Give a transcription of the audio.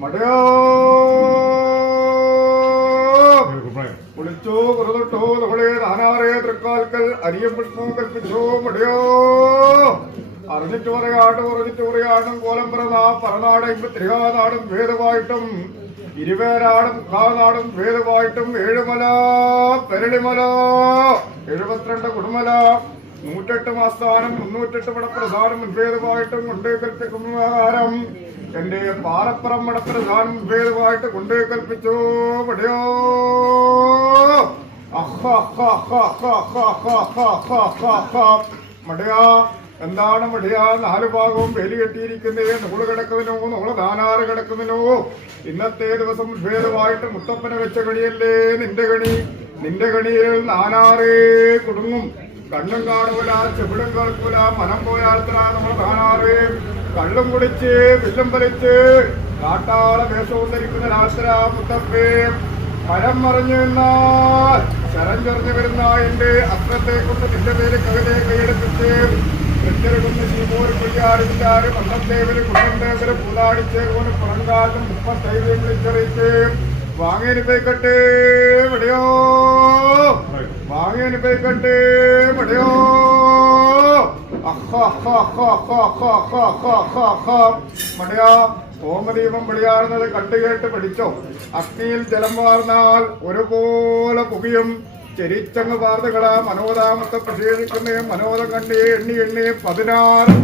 മടയോ? കുളിച്ചോ കുറുതൊട്ടോ നമ്മളെ നാനാറേ തൃക്കാൽക്കൽ അരിയം പുഷ്പവും കൽപ്പിച്ചോ മടയോ? അറിഞ്ഞിട്ട് പറയാട്ടും ഉറഞ്ഞിട്ട് പറയാട്ടും കോലം പിറന്ന പറനാടും ത്രികാനാടും ഭേദമായിട്ടും ഇരുവേരാടും മുക്കാനാടും ഭേദമായിട്ടും ഏഴുമല പെരളിമല എഴുപത്തിരണ്ട് കുടുമല നൂറ്റെട്ട് മാസ്ഥാനം മുന്നൂറ്റെട്ട് മടപ്രധാനം ഉദ്വേദമായിട്ടും കൊണ്ടേ കൽപ്പിക്കുന്നതാരം എന്റെ പാറപ്പുറം മടപ്രധാനം ഉദ്വേദമായിട്ട് കൊണ്ടേ കൽപ്പിച്ചോ പടയോ മടയാ എന്താണ് മടയ? നാല് ഭാഗവും വേലി കെട്ടിയിരിക്കുന്നേ. നൂൾ കിടക്കുന്നതിനോ നൂൾ നാനാറ് കിടക്കുന്നതിനോ. ഇന്നത്തെ ദിവസം ഭേദമായിട്ട് മുത്തപ്പനെ വെച്ച കണിയല്ലേ നിന്റെ കണി? നിന്റെ കണിയിൽ നാനാറേ കുടുങ്ങും. കണ്ണും കാണൂല ചെവിടും കേൾക്കൂല മനം പോയാത്ര നമ്മൾ കാണാറ്. കള്ളും കുടിച്ച് വില്ലും വലിച്ച് കാട്ടാള വേഷവും ധരിക്കുന്ന രാത്ര മുത്തപ്പേ മറിഞ്ഞു നിന്നാൽ ശരം ചെറിഞ്ഞു വരുന്ന എന്റെ അസ്ത്രത്തെ കൊണ്ട് നിന്റെ പേര് കവിതയെ കൈയെടുപ്പിച്ച് വെച്ചെടുക്കുന്ന ശീമൂർ കൊയ്യാടിച്ചാറ് പന്തത്തേവര് കുട്ടന്തേവര് പൂതാടിച്ചേകൊണ്ട് പുറങ്കാലം മുപ്പത്തൈവം വിളിച്ചറിയിച്ച് എവിടെയോ വാങ്ങിയനുഭവിക്കട്ടെ എവിടെയോ ഹോമദീപം പിടിയാടുന്നത് കണ്ടുകേട്ട് പിടിച്ചോ അഗ്നിയിൽ ജലം വാർന്നാൽ ഒരുപോലെ പുകയും ചെരിച്ചങ്ങ് വാർത്തുകളാ മനോതാമത്തെ പ്രശീലിക്കുന്നേ മനോദം കണ്ടേ എണ്ണി എണ്ണി പതിനാറ്